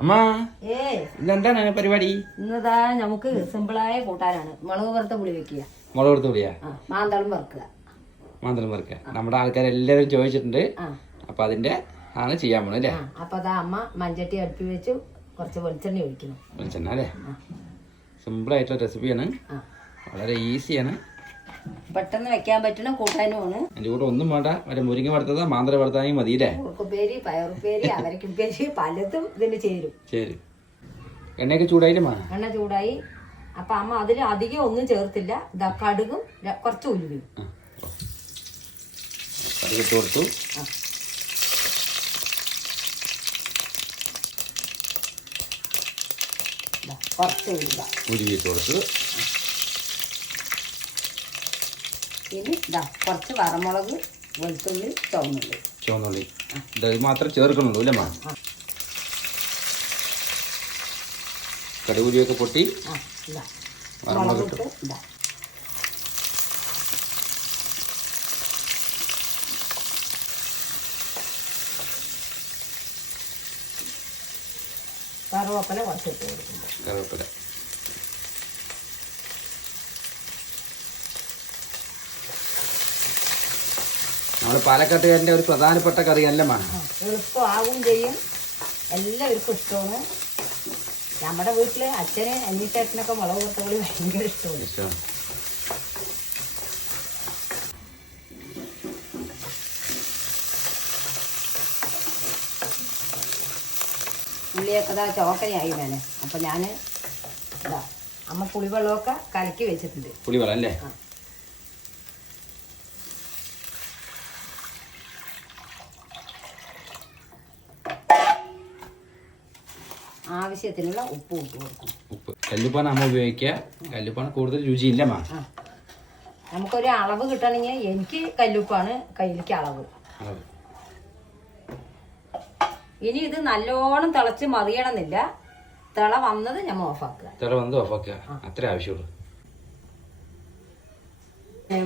അമ്മ ഇതെന്താണ് പരിപാടി? ഇന്നതാ നമുക്ക് സിമ്പിളായ കൂട്ടാനാണ്. മുളക് വറുത്ത പുളി വെക്കുക. മുളക് വറുത്ത പുളിയാ? മാന്തളം വറുക്കുക. മാന്തളം വറുക്ക നമ്മുടെ ആൾക്കാരെല്ലാവരും ചോദിച്ചിട്ടുണ്ട്. അപ്പൊ അതിന്റെ ആണ് ചെയ്യാൻ പോണത് അല്ലേ? അപ്പൊ അതാ അമ്മ മഞ്ചട്ടി അടുപ്പി വെച്ചു കുറച്ച് വെളിച്ചെണ്ണ ഒഴിക്കണം വെളിച്ചെണ്ണ അല്ലേ? സിമ്പിൾ ആയിട്ടുള്ള റെസിപ്പിയാണ് വളരെ ഈസിയാണ് പെട്ടെന്ന് വെക്കാൻ പറ്റുന്ന കൂട്ടാനുമാണ് അതിന്റെ കൂടെ ഒന്നും വേണ്ട. മറ്റേ മുരിങ്ങ വറുത്തത് മാന്ത്ര വറുത്താങ്കിൽ മതി അല്ലേ ഉറുക്കുപ്പേരി പയറുപ്പേരി അവരക്കുപ്പേരി പലതും ഇതിന് ചേരും. ശരി എണ്ണയൊക്കെ ചൂടായില്ലേ എണ്ണ ചൂടായി. അപ്പൊ അമ്മ അതിൽ അധികം ഒന്നും ചേർത്തില്ല. ഇതാ കടുകും കുറച്ച് ഉലുവയും. കൊടുത്തു. കുറച്ച് ഉലുവ. കൊടുത്തു. ഇനി ഇതാ കുറച്ച് വറമുളക് വെളുത്തുള്ളി ചുവന്നുള്ളി. ചുവന്നുള്ളി. ഇത് മാത്രം ചേർക്കണുള്ളൂ അല്ലേ മാ. കടുകുരിയൊക്കെ പൊട്ടി വറമുളക് മുളക് ഇട്ട് കറുവപ്പല കുറച്ച് ഇട്ട് കൊടുക്കുന്നുണ്ട്. കറിവേപ്പില. നമ്മുടെ പാലക്കാട്ടുകാരന്റെ ഒരു പ്രധാനപ്പെട്ട കറി എല്ലാമാണ് എളുപ്പമാവും ചെയ്യും. എല്ലാവർക്കും ഇഷ്ടമാണ്. നമ്മുടെ വീട്ടിൽ അച്ഛന് അനിയത്തേട്ടനൊക്കെ മുളക് പുറത്തുകളി ഭയങ്കര ഇഷ്ടമാണ്. ഇഷ്ടമാണ്. ഉള്ളിയൊക്കെ ഇതാ ചോക്കനയായി വേണേ അപ്പം ഞാൻ ഇതാ അമ്മ പുളിവെള്ളമൊക്കെ കലക്കി വെച്ചിട്ടുണ്ട്. പുളിവെള്ളം അല്ലേ? ആവശ്യത്തിനുള്ള ഉപ്പ് ഇട്ട് കൊടുക്കും ഉപ്പ്. കല്ലുപ്പാണ് നമ്മൾ ഉപയോഗിക്കുക. കല്ലുപ്പാണ് കൂടുതൽ രുചിയില്ല മാ നമുക്കൊരു അളവ് കിട്ടണമെങ്കിൽ എനിക്ക് കല്ലുപ്പാണ് കയ്യിലേക്ക് അളവ്. ഇനി ഇത് നല്ലോണം തിളച്ച് മറിയണമെന്നില്ല. തിള വന്നത് നമ്മൾ ഓഫാക്കുക. തിള വന്നത് ഓഫാക്കുക. അത്ര ആവശ്യമുള്ളൂ.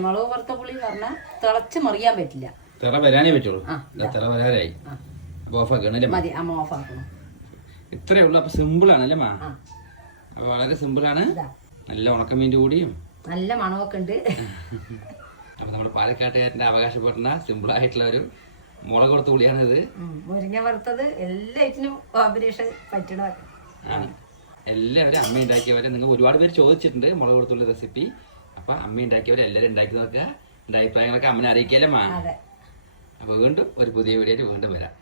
മുളക് വറുത്ത പുളി പറഞ്ഞാൽ തിളച്ച് മറിയാൻ പറ്റില്ല. തിള വരാനേ പറ്റുള്ളൂ. തിള വരാനായി മാ മതി അമ്മ ഓഫാക്കണം. ഇത്രയേ ഉള്ളൂ. അപ്പോൾ സിമ്പിളാണ് അല്ലേ മാ? അപ്പൊ വളരെ സിമ്പിളാണ് ആണ്. നല്ല ഉണക്കമീന്റെ കൂടിയും. നല്ല മണമൊക്കെ ഉണ്ട്. അപ്പൊ നമ്മുടെ പാലക്കാട്ടുകാരന്റെ അവകാശപ്പെടുന്ന സിമ്പിളായിട്ടുള്ള ഒരു മുളക് കൊടുത്ത പുളിയാണിത്. മുരിങ്ങ വറുത്തത് എല്ലാറ്റിനും കോമ്പിനേഷൻ പറ്റണ എല്ലാവരും അമ്മ ഉണ്ടാക്കിയവരെ നിങ്ങൾ ഒരുപാട് പേര് ചോദിച്ചിട്ടുണ്ട് മുളക് കൊടുത്തുള്ള റെസിപ്പി അപ്പൊ അമ്മ ഉണ്ടാക്കിയവരെ എല്ലാവരും ഉണ്ടാക്കി നോക്കുക. എന്റെ അഭിപ്രായങ്ങളൊക്കെ അമ്മനെ അറിയിക്കാലേ മാ? അപ്പൊ വീണ്ടും ഒരു പുതിയ വീഡിയോയിൽ വീണ്ടും വരാം.